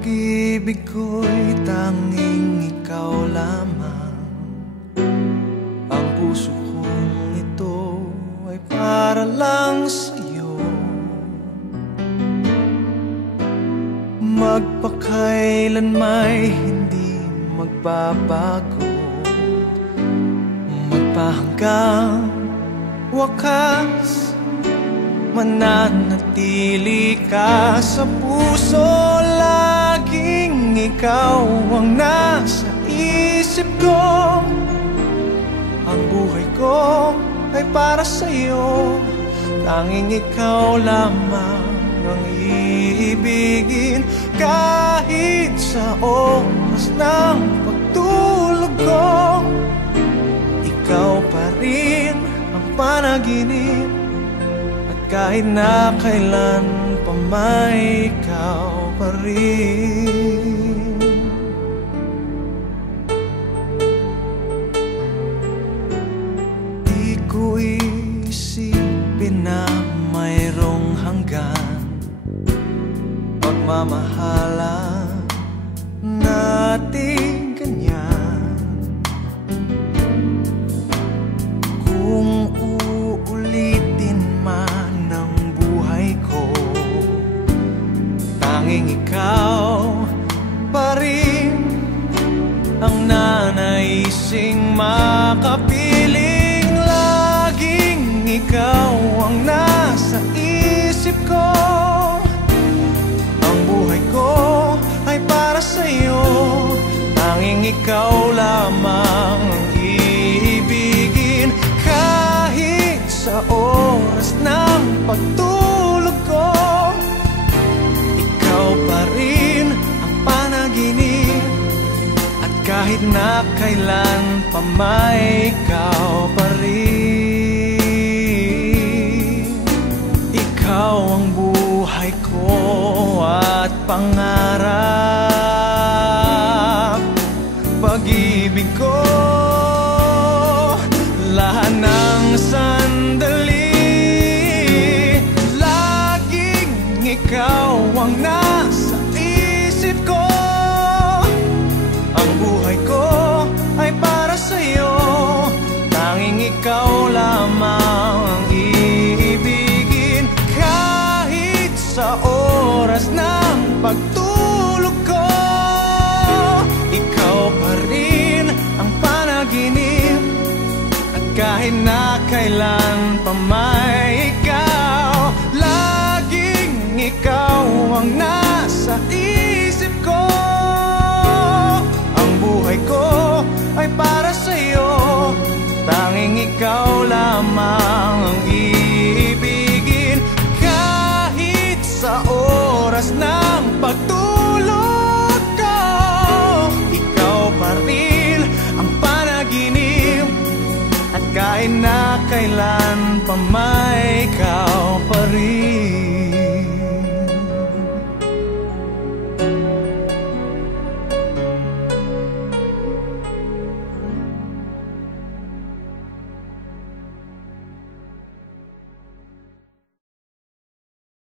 Pag-ibig ko'y tanging ikaw lamang. Ang puso kong ito ay para lang sa'yo. Magpakailan may hindi magbabago, magpahanggang wakas, mananatili ka sa puso. Laging ikaw ang nasa isip ko. Ang buhay ko ay para sa'yo. Tanging ikaw lamang ang iibigin. Kahit sa oras ng pagtulog ko, ikaw pa rin ang panaginip. Kahit na kailan pa may ikaw pa rin. Di ko isipin na mayroong hanggan pagmamahalan natin ganyan. Kung uulitin man tanging ikaw pa rin ang nanaising makapiling. Laging ikaw ang nasa isip ko. Ang buhay ko ay para sa'yo. Tanging ikaw lamang ang iibigin. Kahit sa oras ng pagtulog ko, pa rin ang panaginip. At kahit na kailan pa may ikaw pa rin. Ikaw ang buhay ko at pangarap. Pag-ibig ko, lahat ng sandali. Laging ikaw ang nasa isip ko. Ang buhay ko ay para sa'yo. Tanging ikaw lamang ang iibigin. Kahit sa oras ng pagtulog ko, ikaw pa rin ang panaginip. At kahit na kailan pa may ikaw, ikaw ang nasa isip ko. Ang buhay ko ay para sa'yo. Tanging ikaw lamang